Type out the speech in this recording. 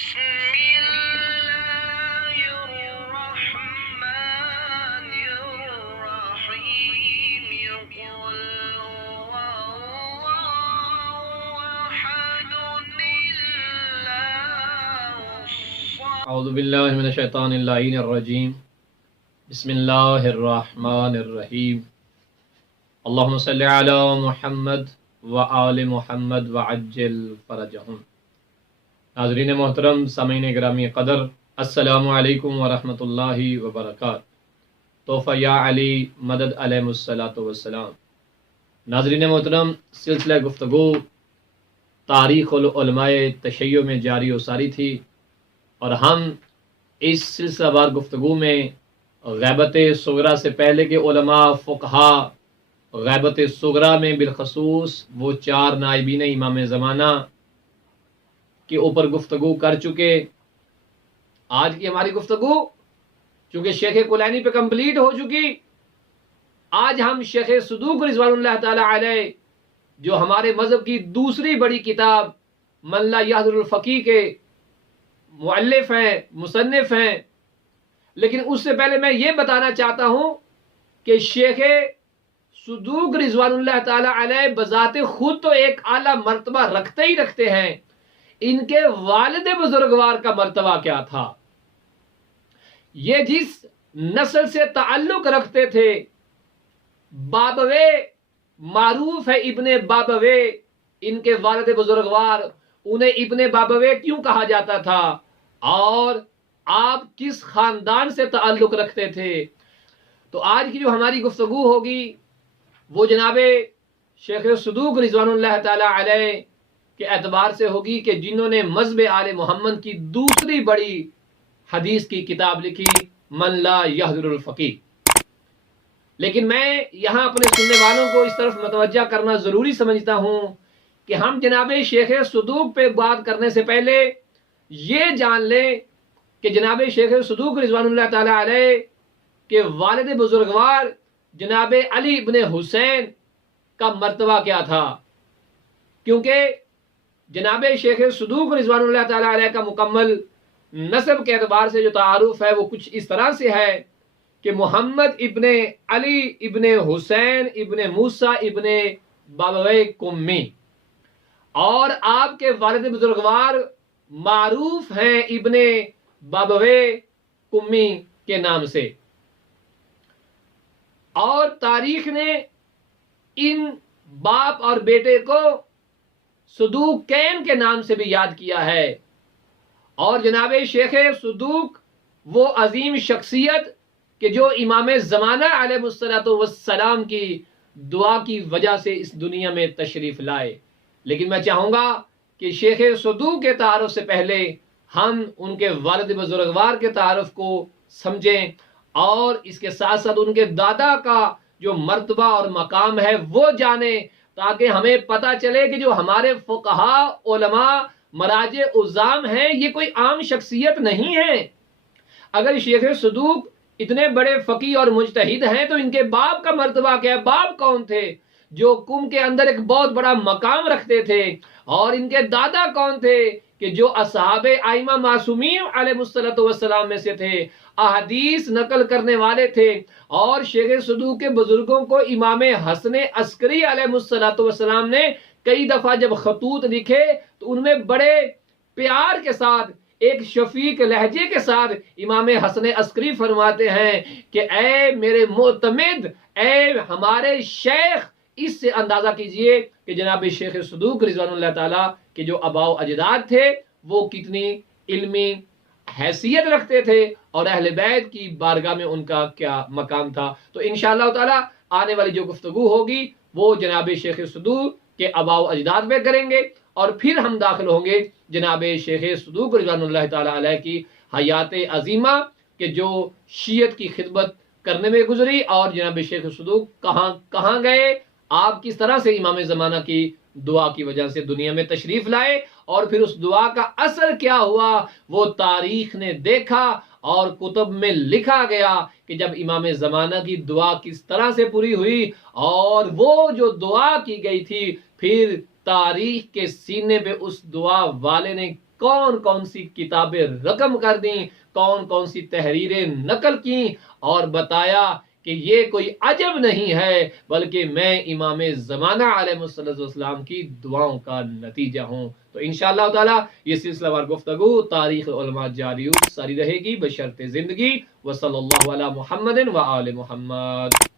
اعوذ باللہ من الشیطان اللعین الرجیم بسم اللہ الرحمن الرحیم اللہم صلی علی محمد وآل محمد وعجل فرجہم۔ ناظرین محترم، سامعین گرامی قدر، السلام علیکم ورحمۃ اللہ وبرکاتہ۔ تحفہ یا علی مدد علیہ الصلاۃ والسلام۔ ناظرین محترم، سلسلہ گفتگو تاریخ العلماء تشیع میں جاری و ساری تھی، اور ہم اس سلسلہ وار گفتگو میں غیبت صغرا سے پہلے کے علماء فقہا، غیبت صغرا میں بالخصوص وہ 4 نائبین امام زمانہ کے اوپر گفتگو کر چکے۔ آج کی ہماری گفتگو چونکہ شیخ کلینی پہ کمپلیٹ ہو چکی، آج ہم شیخ صدوق رضوان اللہ تعالی علیہ، جو ہمارے مذہب کی دوسری بڑی کتاب من لا یحضر الفقیہ کے مؤلف ہیں، مصنف ہیں، لیکن اس سے پہلے میں یہ بتانا چاہتا ہوں کہ شیخ صدوق رضوان اللہ تعالی علیہ بذات خود تو ایک اعلیٰ مرتبہ رکھتے ہی رکھتے ہیں، ان کے والد بزرگوار کا مرتبہ کیا تھا؟ یہ جس نسل سے تعلق رکھتے تھے، بابوے معروف ہے، ابن بابوے، ان کے والد بزرگوار، انہیں ابن بابوے کیوں کہا جاتا تھا، اور آپ کس خاندان سے تعلق رکھتے تھے؟ تو آج کی جو ہماری گفتگو ہوگی وہ جناب شیخ صدوق رضوان اللہ تعالی علیہ کے اعتبار سے ہوگی کہ جنہوں نے مذہب آل محمد کی دوسری بڑی حدیث کی کتاب لکھی، من لا یحضر الفقیہ۔ لیکن میں یہاں اپنے سننے والوں کو اس طرف متوجہ کرنا ضروری سمجھتا ہوں کہ ہم جناب شیخ صدوق پہ بات کرنے سے پہلے یہ جان لیں کہ جناب شیخ صدوق رضوان اللہ تعالی علیہ کے والد بزرگوار جناب علی ابن حسین کا مرتبہ کیا تھا، کیونکہ جناب شیخ صدوق رضوان اللہ تعالی علیہ کا مکمل نسب کے اعتبار سے جو تعارف ہے وہ کچھ اس طرح سے ہے کہ محمد ابن علی ابن حسین ابن موسیٰ ابن بابوے کمی، اور آپ کے والد بزرگوار معروف ہیں ابن بابوے کمی کے نام سے، اور تاریخ نے ان باپ اور بیٹے کو صدوق کین کے نام سے بھی یاد کیا ہے۔ اور جناب شیخ صدوق وہ عظیم شخصیت کہ جو امام زمانہ علیہ الصلوۃ والسلام کی دعا کی وجہ سے اس دنیا میں تشریف لائے۔ لیکن میں چاہوں گا کہ شیخ صدوق کے تعارف سے پہلے ہم ان کے والد بزرگوار کے تعارف کو سمجھیں، اور اس کے ساتھ ساتھ ان کے دادا کا جو مرتبہ اور مقام ہے وہ جانیں، تاکہ ہمیں پتہ چلے کہ جو ہمارے فقہا، علماء، مراجع عظام ہیں، یہ کوئی عام شخصیت نہیں ہے۔ اگر شیخ صدوق اتنے بڑے فقیہ اور مجتہد ہیں تو ان کے باپ کا مرتبہ کیا ہے؟ باپ کون تھے جو قم کے اندر ایک بہت بڑا مقام رکھتے تھے؟ اور ان کے دادا کون تھے کہ جو اصحاب ائمہ معصومین علیہ الصلوۃ والسلام میں سے تھے، احادیث نقل کرنے والے تھے؟ اور شیخ صدوق کے بزرگوں کو امام حسن عسکری علیہ الصلوۃ والسلام نے کئی دفعہ جب خطوط لکھے تو ان میں بڑے پیار کے ساتھ، ایک شفیق لہجے کے ساتھ امام حسن عسکری فرماتے ہیں کہ اے میرے معتمد، اے ہمارے شیخ، اس سے اندازہ کیجئے کہ جناب شیخ صدوق رضوان اللہ تعالیٰ کے جو آباء و اجداد تھے وہ کتنی علمی حیثیت رکھتے تھے، اور اہل بیت کی بارگاہ میں ان کا کیا مقام تھا۔ تو انشاءاللہ تعالیٰ آنے والی جو گفتگو ہوگی وہ جناب شیخ صدوق کے آباء و اجداد پہ کریں گے، اور پھر ہم داخل ہوں گے جناب شیخ صدوق رضوان اللہ تعالیٰ علیہ کی حیات عظیمہ کہ جو شیعت کی خدمت کرنے میں گزری، اور جناب شیخ صدوق کہاں گئے، آپ کس طرح سے امام زمانہ کی دعا کی وجہ سے دنیا میں تشریف لائے، اور پھر اس دعا کا اثر کیا ہوا وہ تاریخ نے دیکھا، اور کتب میں لکھا گیا کہ جب امام زمانہ کی دعا کس طرح سے پوری ہوئی، اور وہ جو دعا کی گئی تھی پھر تاریخ کے سینے پہ اس دعا والے نے کون کون سی کتابیں رقم کر دیں، کون کون سی تحریریں نقل کی، اور بتایا کہ یہ کوئی عجب نہیں ہے بلکہ میں امام زمانہ علیہ السلام کی دعاؤں کا نتیجہ ہوں۔ تو انشاءاللہ تعالی یہ سلسلہ وار گفتگو تاریخ علماء جاری ساری رہے گی بشرط زندگی۔ وصلی اللہ علی محمد و آل محمد۔